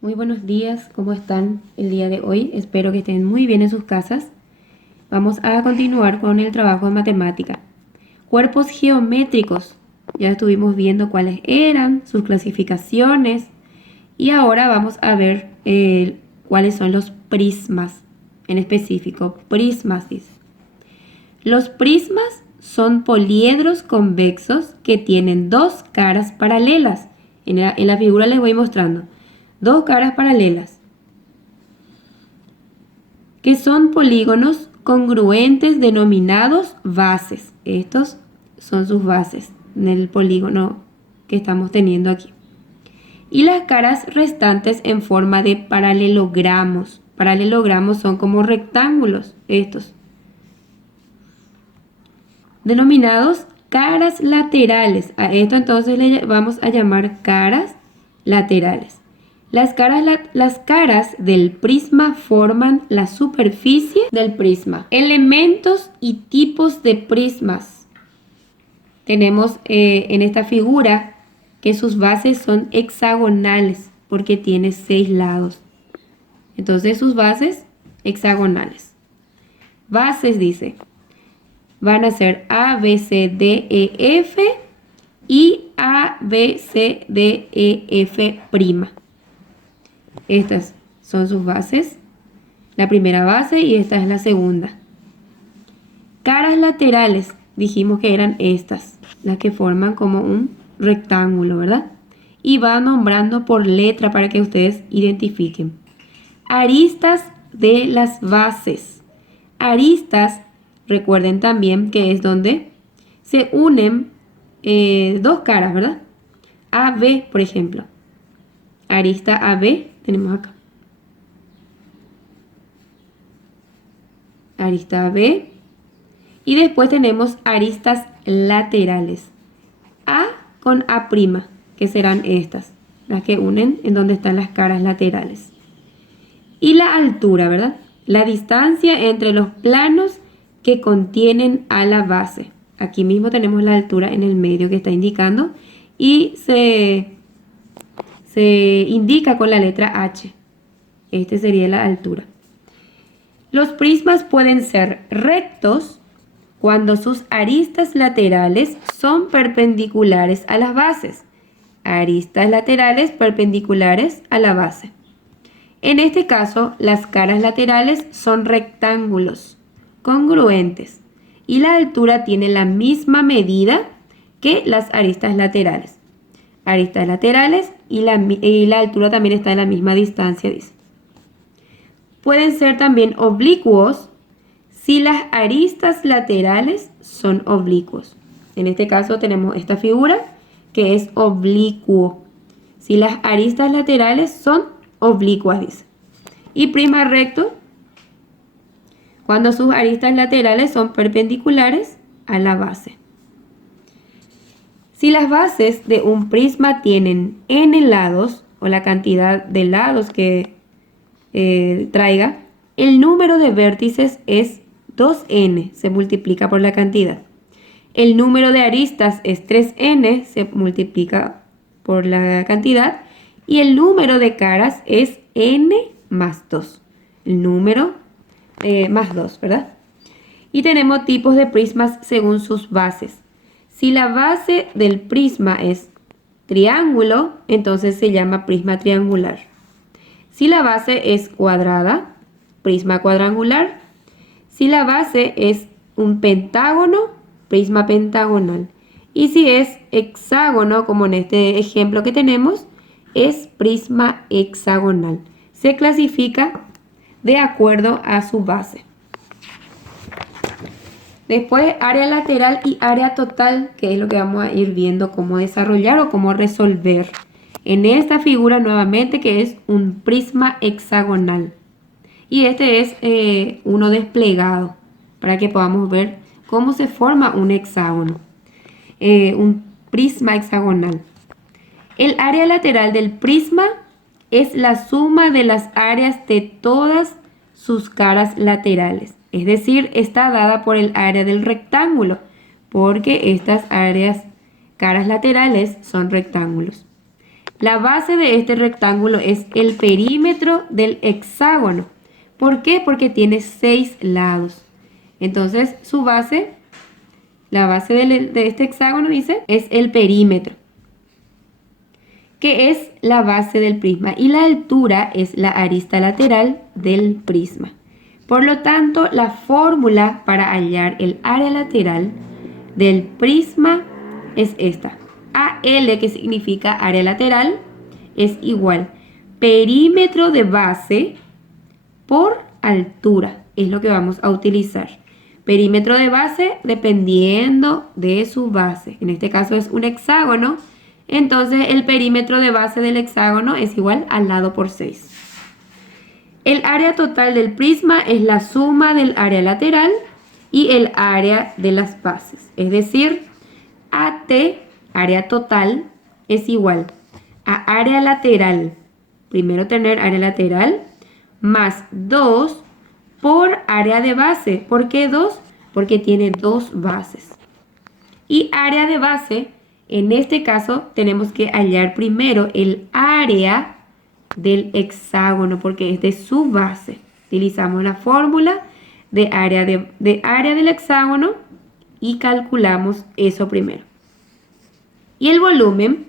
Muy buenos días, ¿cómo están el día de hoy? Espero que estén muy bien en sus casas. Vamos a continuar con el trabajo de matemática. Cuerpos geométricos. Ya estuvimos viendo cuáles eran, sus clasificaciones y ahora vamos a ver cuáles son los prismas. En específico, prismas dice. Los prismas son poliedros convexos que tienen dos caras paralelas. En la figura les voy mostrando. Dos caras paralelas, que son polígonos congruentes denominados bases. Estos son sus bases en el polígono que estamos teniendo aquí. Y las caras restantes en forma de paralelogramos. Paralelogramos son como rectángulos, estos, denominados caras laterales. A esto entonces le vamos a llamar caras laterales. Las caras del prisma forman la superficie del prisma. Elementos y tipos de prismas. Tenemos en esta figura que sus bases son hexagonales porque tiene 6 lados. Entonces sus bases hexagonales. Bases dice, van a ser A, B, C, D, E, F y A, B, C, D, E, F'. Estas son sus bases, la primera base y esta es la segunda. Caras laterales, dijimos que eran estas, las que forman como un rectángulo, ¿verdad? Y va nombrando por letra para que ustedes identifiquen. Aristas de las bases. Aristas, recuerden también que es donde se unen dos caras, ¿verdad? AB, por ejemplo. Arista AB tenemos acá. Arista AB. Y después tenemos aristas laterales. A con A', que serán estas, las que unen en donde están las caras laterales. Y la altura, ¿verdad? La distancia entre los planos que contienen a la base. Aquí mismo tenemos la altura en el medio que está indicando y se indica con la letra H. Este sería la altura. Los prismas pueden ser rectos cuando sus aristas laterales son perpendiculares a las bases. Aristas laterales perpendiculares a la base. En este caso, las caras laterales son rectángulos congruentes y la altura tiene la misma medida que las aristas laterales. Aristas laterales y la altura también está en la misma distancia, dice. Pueden ser también oblicuos si las aristas laterales son oblicuos. En este caso tenemos esta figura que es oblicuo. Si las aristas laterales son oblicuas, dice. Y prisma recto cuando sus aristas laterales son perpendiculares a la base. Si las bases de un prisma tienen n lados, o la cantidad de lados que traiga, el número de vértices es 2n, se multiplica por la cantidad. El número de aristas es 3n, se multiplica por la cantidad. Y el número de caras es n más 2. El número más 2, ¿verdad? Y tenemos tipos de prismas según sus bases. Si la base del prisma es triángulo, entonces se llama prisma triangular. Si la base es cuadrada, prisma cuadrangular. Si la base es un pentágono, prisma pentagonal. Y si es hexágono, como en este ejemplo que tenemos, es prisma hexagonal. Se clasifica de acuerdo a su base. Después, área lateral y área total, que es lo que vamos a ir viendo cómo desarrollar o cómo resolver. En esta figura nuevamente que es un prisma hexagonal. Y este es uno desplegado para que podamos ver cómo se forma un hexágono. Un prisma hexagonal. El área lateral del prisma es la suma de las áreas de todas sus caras laterales. Es decir, está dada por el área del rectángulo, porque estas caras laterales son rectángulos. La base de este rectángulo es el perímetro del hexágono. ¿Por qué? Porque tiene 6 lados. Entonces, su base, la base de este hexágono, dice, es el perímetro, que es la base del prisma. Y la altura es la arista lateral del prisma. Por lo tanto, la fórmula para hallar el área lateral del prisma es esta. AL, que significa área lateral, es igual perímetro de base por altura. Es lo que vamos a utilizar. Perímetro de base dependiendo de su base. En este caso es un hexágono. Entonces el perímetro de base del hexágono es igual al lado por 6. El área total del prisma es la suma del área lateral y el área de las bases. Es decir, AT, área total, es igual a área lateral. Primero tener área lateral más 2 por área de base. ¿Por qué 2? Porque tiene 2 bases. Y área de base, en este caso, tenemos que hallar primero el área del hexágono, porque es de su base. Utilizamos la fórmula de área del hexágono y calculamos eso primero. Y el volumen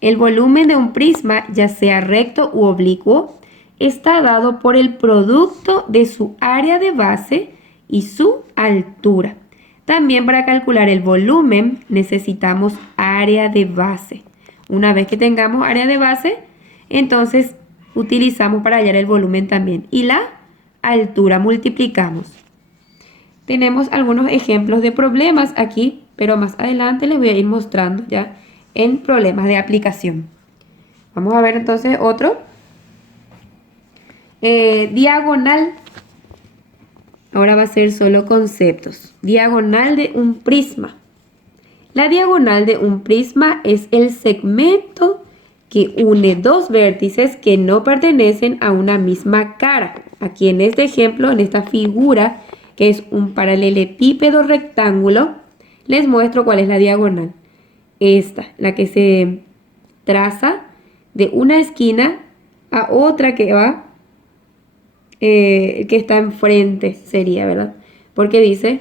de un prisma, ya sea recto u oblicuo, está dado por el producto de su área de base y su altura. También para calcular el volumen necesitamos área de base. Una vez que tengamos área de base, entonces utilizamos para hallar el volumen también. Y la altura multiplicamos. Tenemos algunos ejemplos de problemas aquí, pero más adelante les voy a ir mostrando ya en problemas de aplicación. Vamos a ver entonces otro. Diagonal. Ahora va a ser solo conceptos. Diagonal de un prisma. La diagonal de un prisma es el segmento que une dos vértices que no pertenecen a una misma cara. Aquí en este ejemplo, en esta figura, que es un paralelepípedo rectángulo, les muestro cuál es la diagonal. Esta, la que se traza de una esquina a otra que va, que está enfrente, sería, ¿verdad? Porque dice,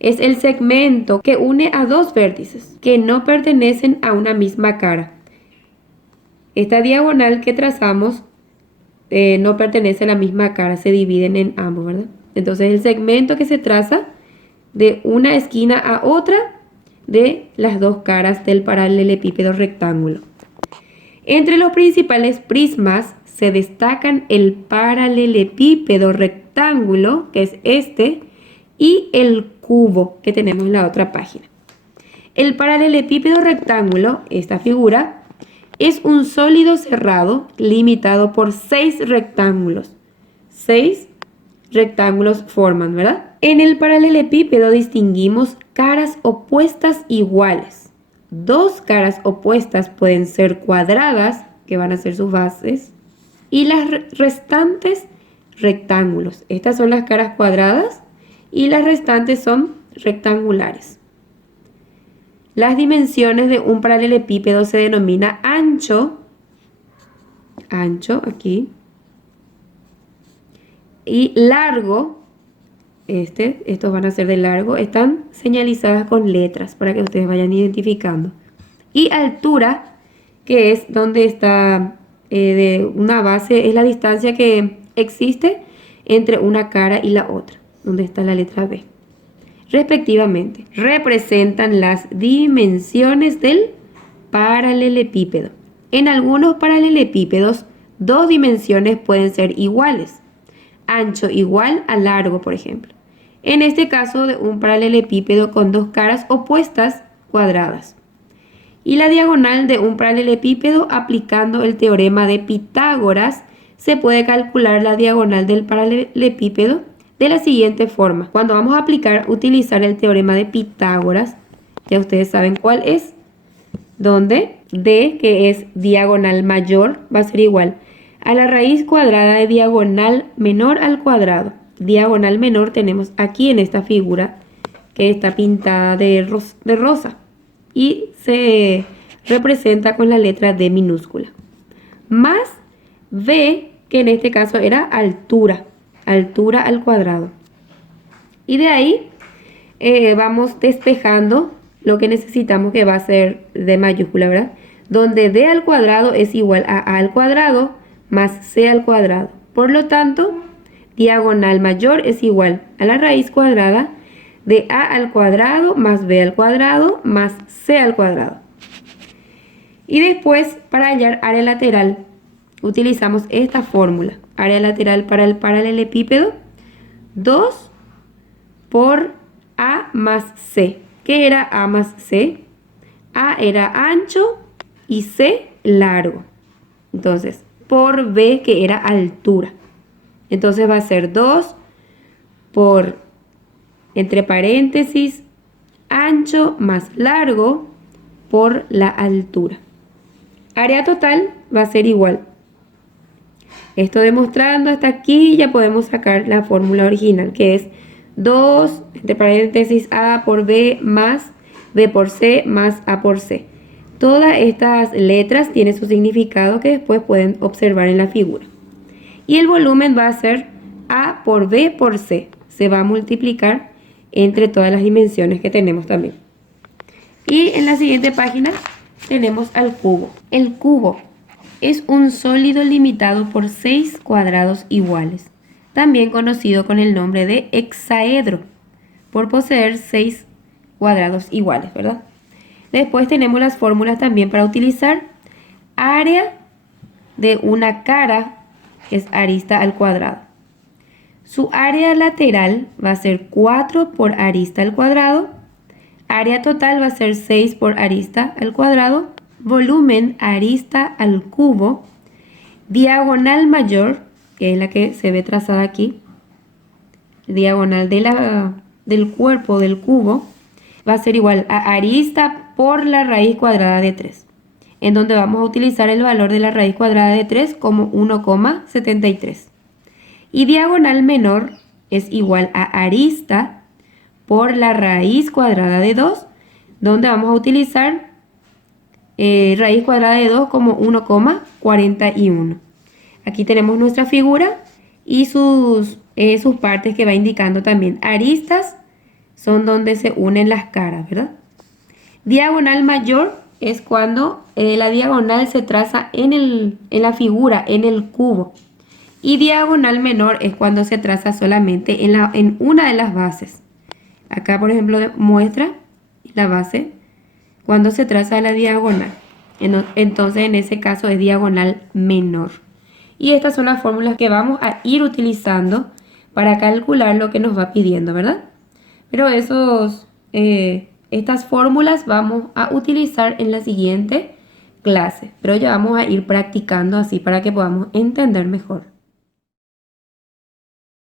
es el segmento que une a dos vértices que no pertenecen a una misma cara. Esta diagonal que trazamos no pertenece a la misma cara, se dividen en ambos, ¿verdad? Entonces el segmento que se traza de una esquina a otra de las dos caras del paralelepípedo rectángulo. Entre los principales prismas se destacan el paralelepípedo rectángulo, que es este, y el cubo, que tenemos en la otra página. El paralelepípedo rectángulo, esta figura, es un sólido cerrado limitado por 6 rectángulos. 6 rectángulos forman, ¿verdad? En el paralelepípedo distinguimos caras opuestas iguales. Dos caras opuestas pueden ser cuadradas, que van a ser sus bases, y las restantes rectángulos. Estas son las caras cuadradas y las restantes son rectangulares. Las dimensiones de un paralelepípedo se denomina ancho aquí, y largo, estos van a ser de largo, están señalizadas con letras para que ustedes vayan identificando. Y altura, que es donde está de una base, es la distancia que existe entre una cara y la otra, donde está la letra B. Respectivamente, representan las dimensiones del paralelepípedo. En algunos paralelepípedos, dos dimensiones pueden ser iguales. Ancho igual a largo, por ejemplo. En este caso, de un paralelepípedo con dos caras opuestas cuadradas. Y la diagonal de un paralelepípedo, aplicando el teorema de Pitágoras, se puede calcular la diagonal del paralelepípedo de la siguiente forma. Cuando vamos a utilizar el teorema de Pitágoras, ya ustedes saben cuál es, donde D, que es diagonal mayor, va a ser igual a la raíz cuadrada de diagonal menor al cuadrado. Diagonal menor tenemos aquí en esta figura que está pintada de rosa y se representa con la letra D minúscula. Más B, que en este caso era altura, altura al cuadrado. Y de ahí vamos despejando lo que necesitamos, que va a ser D mayúscula, ¿verdad? Donde D al cuadrado es igual a A al cuadrado más C al cuadrado. Por lo tanto, diagonal mayor es igual a la raíz cuadrada de A al cuadrado más B al cuadrado más C al cuadrado. Y después, para hallar área lateral, utilizamos esta fórmula. Área lateral para el paralelepípedo, 2 por A más C. ¿Qué era A más C? A era ancho y C largo. Entonces, por B, que era altura. Entonces va a ser 2 por, entre paréntesis, ancho más largo por la altura. Área total va a ser igual. Esto demostrando hasta aquí ya podemos sacar la fórmula original, que es 2, entre paréntesis, A por B más B por C más A por C. Todas estas letras tienen su significado que después pueden observar en la figura. Y el volumen va a ser A por B por C. Se va a multiplicar entre todas las dimensiones que tenemos también. Y en la siguiente página tenemos al cubo. El cubo es un sólido limitado por 6 cuadrados iguales, también conocido con el nombre de hexaedro, por poseer 6 cuadrados iguales, ¿verdad? Después tenemos las fórmulas también para utilizar. Área de una cara es arista al cuadrado. Su área lateral va a ser 4 por arista al cuadrado. Área total va a ser 6 por arista al cuadrado. Volumen arista al cubo. Diagonal mayor, que es la que se ve trazada aquí. Diagonal del cuerpo del cubo va a ser igual a arista por la raíz cuadrada de 3. En donde vamos a utilizar el valor de la raíz cuadrada de 3 como 1,73. Y diagonal menor es igual a arista por la raíz cuadrada de 2, donde vamos a utilizar raíz cuadrada de 2 como 1,41. Aquí tenemos nuestra figura y sus partes que va indicando también. Aristas son donde se unen las caras, ¿verdad? Diagonal mayor es cuando la diagonal se traza en la figura, en el cubo. Y diagonal menor es cuando se traza solamente en una de las bases. Acá, por ejemplo, muestra la base cuando se traza la diagonal. Entonces, en ese caso es diagonal menor. Y estas son las fórmulas que vamos a ir utilizando para calcular lo que nos va pidiendo, ¿verdad? Pero estas fórmulas vamos a utilizar en la siguiente clase. Pero ya vamos a ir practicando así para que podamos entender mejor.